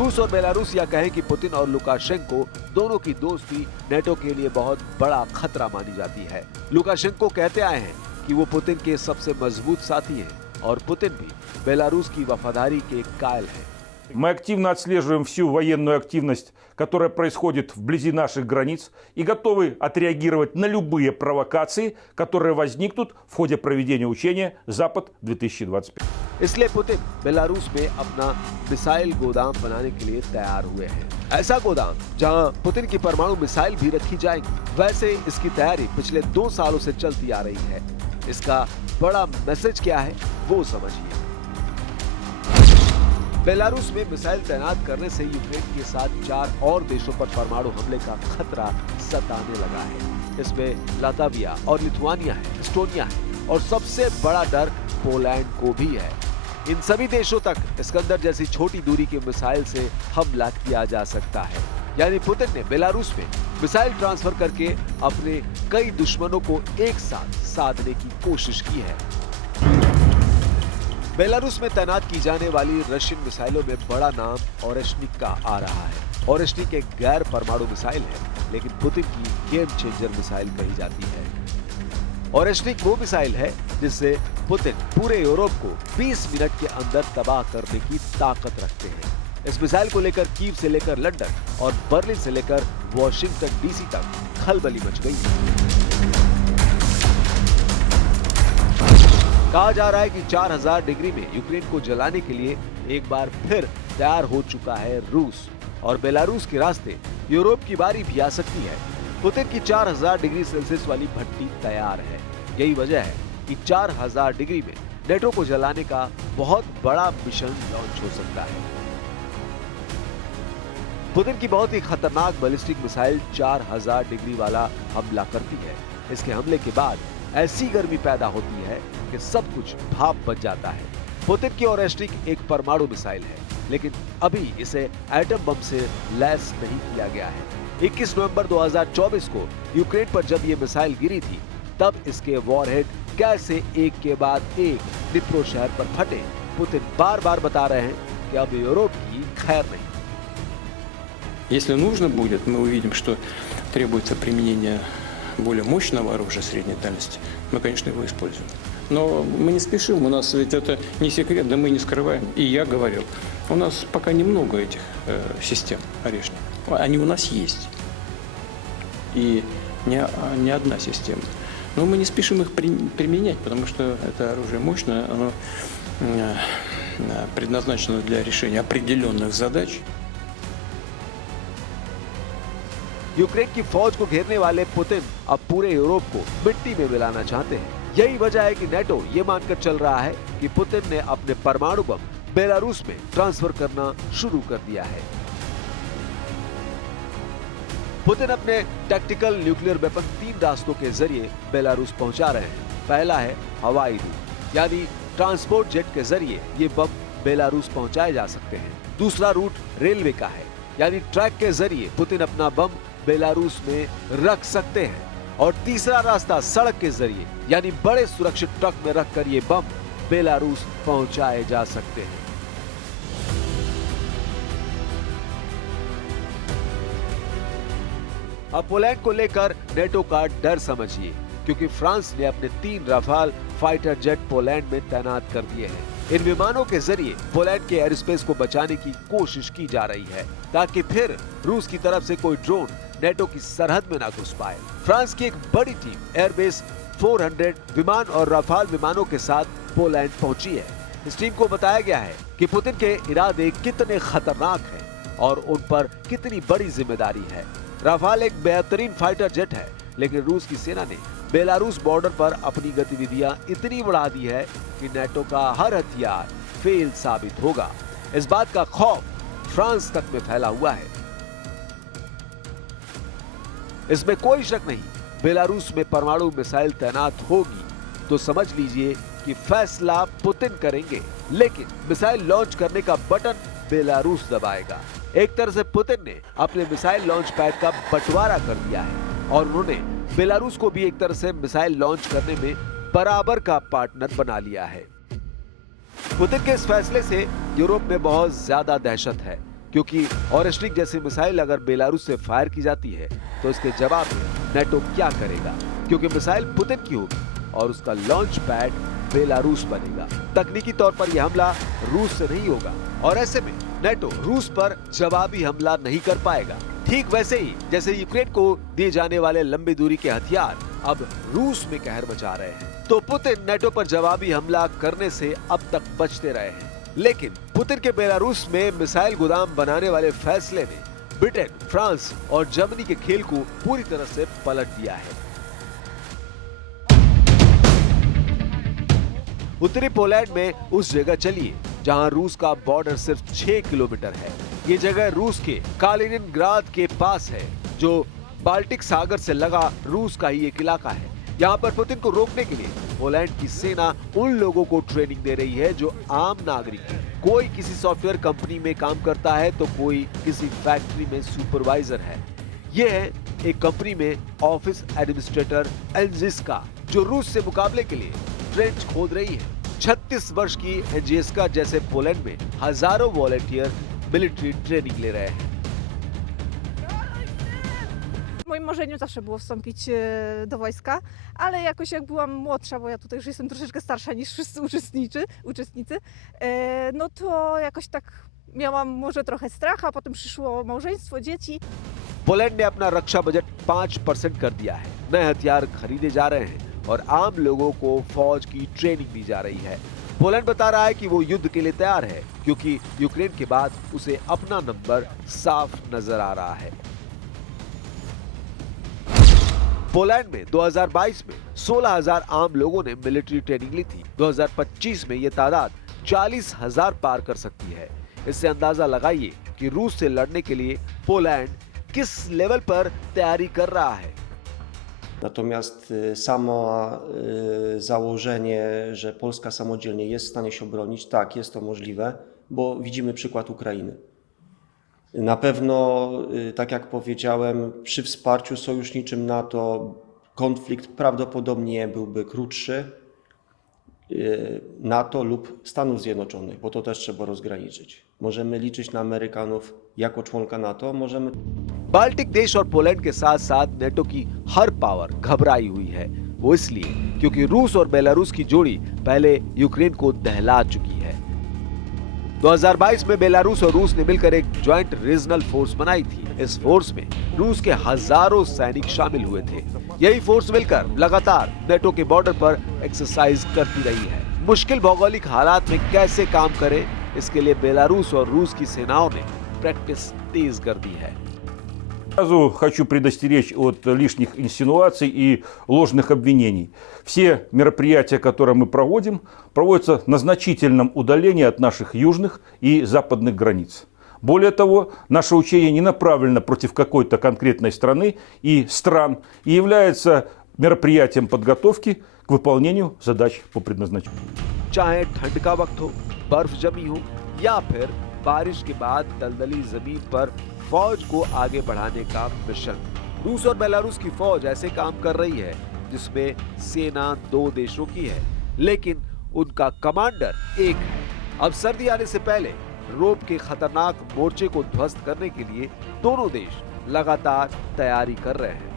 रूस और बेलारूस या कहें कि पुतिन और लुकाशेंको दोनों की दोस्ती नेटो के लिए बहुत बड़ा खतरा मानी जाती है। लुकाशेंको कहते आए हैं कि वो पुतिन के सबसे मजबूत साथी हैं और पुतिन भी बेलारूस की वफादारी के कायल हैं। Мы активно отслеживаем всю военную активность, которая происходит вблизи наших границ, и готовы отреагировать на любые провокации, которые возникнут в ходе проведения учения «Запад-2025». इसलिए पुतिन बेलारूस में अपना मिसाइल गोदाम बनाने के लिए तैयार हुए हैं। ऐसा गोदाम जहां पुतिन की परमाणु मिसाइल भी रखी जाएगी। वैसे इसकी तैयारी पिछले 2 सालों से चलती आ रही है। इसका बड़ा मैसेज क्या है वो समझिए। बेलारूस में मिसाइल तैनात करने से यूक्रेन के साथ 4 और देशों पर परमाणु हमले का खतरा सताने लगा है। इसमें लातविया और लिथुआनिया है, एस्टोनिया है और सबसे बड़ा डर पोलैंड को भी है। इन सभी देशों तक इस्कंदर जैसी छोटी दूरी के मिसाइल से हमला किया जा सकता है। यानी पुतिन ने बेलारूस में मिसाइल ट्रांसफर करके अपने कई दुश्मनों को एक साथ साधने की कोशिश की है। बेलारूस में तैनात की जाने वाली रशियन मिसाइलों में बड़ा नाम ओरेश्निक का आ रहा है। ओरेश्निक एक गैर परमाणु मिसाइल है, लेकिन पुतिन की गेम चेंजर मिसाइल कही जाती है। ओरेश्निक वो मिसाइल है जिससे पुतिन पूरे यूरोप को 20 मिनट के अंदर तबाह करने की ताकत रखते हैं। इस मिसाइल को लेकर कीव से लेकर लंदन और बर्लिन से लेकर वॉशिंगटन डीसी तक खलबली मच गई। कहा जा रहा है कि 4000 डिग्री में यूक्रेन को जलाने के लिए एक बार फिर तैयार हो चुका है रूस और बेलारूस के रास्ते यूरोप की बारी भी आ सकती है। पुतिन की 4000 डिग्री सेल्सियस वाली भट्टी तैयार है। यही वजह है कि 4000 डिग्री में नेटो को जलाने का बहुत बड़ा मिशन लॉन्च हो सकता है। पुतिन की बहुत ही खतरनाक बैलिस्टिक मिसाइल 4000 डिग्री वाला हमला करती है। इसके हमले के बाद ऐसी गर्मी पैदा होती है कि सब कुछ भाप बन जाता है। पुतिन की ओरेश्निक एक परमाणु मिसाइल है, लेकिन अभी इसे एटम बम से लैस नहीं किया गया है। 21 नवंबर 2024 को यूक्रेन पर जब ये मिसाइल गिरी थी, तब इसके वॉरहेड कैसे एक के बाद एक डिप्रो शहर पर फटे। पुतिन बार-बार बता रहे हैं कि अब यूरोप की खैर नहीं। Если нужно будет, мы увидим, что требуется применение более мощного оружия средней дальности, мы, конечно, его используем. Но мы не спешим, у нас ведь это не секрет, да мы не скрываем. И я говорил, у нас пока немного этих систем орешник. Они у нас есть. И не одна система. Но мы не спешим их применять, потому что это оружие мощное, оно предназначено для решения определенных задач. यूक्रेन की फौज को घेरने वाले पुतिन अब पूरे यूरोप को मिट्टी में मिलाना चाहते हैं। यही वजह है कि नेटो ये मानकर चल रहा है कि पुतिन ने अपने परमाणु बम बेलारूस में ट्रांसफर करना शुरू कर दिया है। पुतिन अपने टैक्टिकल न्यूक्लियर वेपन 3 रास्तों के जरिए बेलारूस पहुंचा रहे हैं। पहला है हवाई रूट, यानी ट्रांसपोर्ट जेट के जरिए ये बम बेलारूस पहुंचाए जा सकते हैं। दूसरा रूट रेलवे का है, यानी ट्रैक के जरिए पुतिन अपना बम बेलारूस में रख सकते हैं। और तीसरा रास्ता सड़क के जरिए, यानी बड़े सुरक्षित ट्रक में रखकर ये बम बेलारूस पहुंचाए जा सकते हैं। अब पोलैंड को लेकर नेटो का डर समझिए, क्योंकि फ्रांस ने अपने 3 राफाल फाइटर जेट पोलैंड में तैनात कर दिए हैं। इन विमानों के जरिए पोलैंड के एयर स्पेस को बचाने की कोशिश की जा रही है, ताकि फिर रूस की तरफ से कोई ड्रोन नेटो की सरहद में ना घुस पाए। फ्रांस की एक बड़ी टीम एयरबेस 400 विमान और राफाल विमानों के साथ पोलैंड पहुंची है। इस टीम को बताया गया है कि पुतिन के इरादे कितने खतरनाक हैं और उन पर कितनी बड़ी जिम्मेदारी है। राफाल एक बेहतरीन फाइटर जेट है, लेकिन रूस की सेना ने बेलारूस बॉर्डर पर अपनी गतिविधियां इतनी बढ़ा दी है कि नेटो का हर हथियार फेल साबित होगा। इस बात का खौफ फ्रांस तक में फैला हुआ है। इसमें कोई शक नहीं, बेलारूस में परमाणु मिसाइल तैनात होगी तो समझ लीजिए कि फैसला पुतिन करेंगे, लेकिन मिसाइल लॉन्च करने का बटन बेलारूस दबाएगा। एक तरह से पुतिन ने अपने मिसाइल लॉन्च पैड का बंटवारा कर दिया है और उन्होंने बेलारूस को भी एक तरह से मिसाइल लॉन्च करने में बराबर का पार्टनर बना लिया है। पुतिन के इस फैसले से यूरोप में बहुत ज्यादा दहशत है। क्योंकि ऑरेस्ट्रिक जैसी मिसाइल अगर बेलारूस से फायर की जाती है तो इसके जवाब में नेटो क्या करेगा, क्योंकि मिसाइल पुतिन की होगी और उसका लॉन्च पैड बेलारूस बनेगा। तकनीकी तौर पर यह हमला रूस से नहीं होगा और ऐसे में नेटो रूस पर जवाबी हमला नहीं कर पाएगा। ठीक वैसे ही जैसे यूक्रेन को दिए जाने वाले लंबी दूरी के हथियार अब रूस में कहर मचा रहे हैं, तो पुतिन नेटो पर जवाबी हमला करने से अब तक बचते रहे हैं। लेकिन पुतिन के बेलारूस में मिसाइल गोदाम बनाने वाले फैसले ने ब्रिटेन, फ्रांस और जर्मनी के खेल को पूरी तरह से पलट दिया है। उत्तरी पोलैंड में उस जगह चलिए जहां रूस का बॉर्डर सिर्फ 6 किलोमीटर है। ये जगह रूस के कालिनिनग्राद के पास है, जो बाल्टिक सागर से लगा रूस का ही एक इलाका है। यहाँ पर पुतिन को रोकने के लिए पोलैंड की सेना उन लोगों को ट्रेनिंग दे रही है जो आम नागरिक हैं। कोई किसी सॉफ्टवेयर कंपनी में काम करता है तो कोई किसी फैक्ट्री में सुपरवाइजर है। ये है एक कंपनी में ऑफिस एडमिनिस्ट्रेटर एंजिस्का, जो रूस से मुकाबले के लिए ट्रेंच खोद रही है। 36 वर्ष की एंजिस्का जैसे पोलैंड में हजारों वॉलंटियर मिलिट्री ट्रेनिंग ले रहे हैं। W moim marzeniu zawsze było wstąpić do wojska, ale jakoś jak byłam młodsza, bo ja tutaj już jestem troszeczkę starsza niż wszyscy uczestnicy, no to jakoś tak miałam może trochę strach, a potem przyszło małżeństwo, dzieci. Poland ने अपना रक्षा budget 5% कर दिया है। नए हथियार खरीदे जा रहे हैं और आम लोगों को फौज की ट्रेनिंग दी जा रही है। पोलैंड बता रहा है कि वो युद्ध के लिए तैयार है, क्योंकि यूक्रेन के बाद उसे अपना नंबर साफ नजर आ रहा है। पोलैंड में 2022 में 16,000 आम लोगों ने मिलिट्री ट्रेनिंग ली थी। 2025 में ये तादाद 40,000 पार कर सकती है। इससे अंदाजा लगाइए कि रूस से लड़ने के लिए पोलैंड किस लेवल पर तैयारी कर रहा है। Natomiast samo założenie, że Polska samodzielnie jest w stanie się obronić, tak, jest to możliwe, bo widzimy przykład Ukrainy. Na pewno, tak jak powiedziałem, przy wsparciu sojuszniczym NATO konflikt prawdopodobnie byłby krótszy NATO lub Stanów Zjednoczonych, bo to też trzeba rozgraniczyć. Możemy liczyć na Amerykanów jako członka NATO, możemy... Baltic देश और Poland के साथ साथ NATO की हर power घबराई हुई है। वो इसलिए क्योंकि रूस और बेलारूस की जोड़ी पहले यूक्रेन को दहला चुकी है। 2022 में बेलारूस और रूस ने मिलकर एक ज्वाइंट रीजनल फोर्स बनाई थी। इस फोर्स में रूस के हजारों सैनिक शामिल हुए थे। यही फोर्स मिलकर लगातार नेटो के बॉर्डर पर एक्सरसाइज करती रही है। मुश्किल भौगोलिक हालात में कैसे काम करे, इसके लिए बेलारूस और रूस की सेनाओं ने प्रैक्टिस तेज कर दी है। Сразу хочу предостеречь от лишних инсинуаций и ложных обвинений. Все мероприятия, которые мы проводим, проводятся на значительном удалении от наших южных и западных границ. Более того, наше учение не направлено против какой-то конкретной страны и стран и является мероприятием подготовки к выполнению задач по предназначению. चाहे ठंड का वक्त हो, बर्फ जमी हो या फिर बारिश के बाद दलदली जमीन पर फौज को आगे बढ़ाने का मिशन, रूस और बेलारूस की फौज ऐसे काम कर रही है जिसमें सेना 2 देशों की है, लेकिन उनका कमांडर एक है। अब सर्दी आने से पहले रोम के खतरनाक मोर्चे को ध्वस्त करने के लिए दोनों देश लगातार तैयारी कर रहे हैं।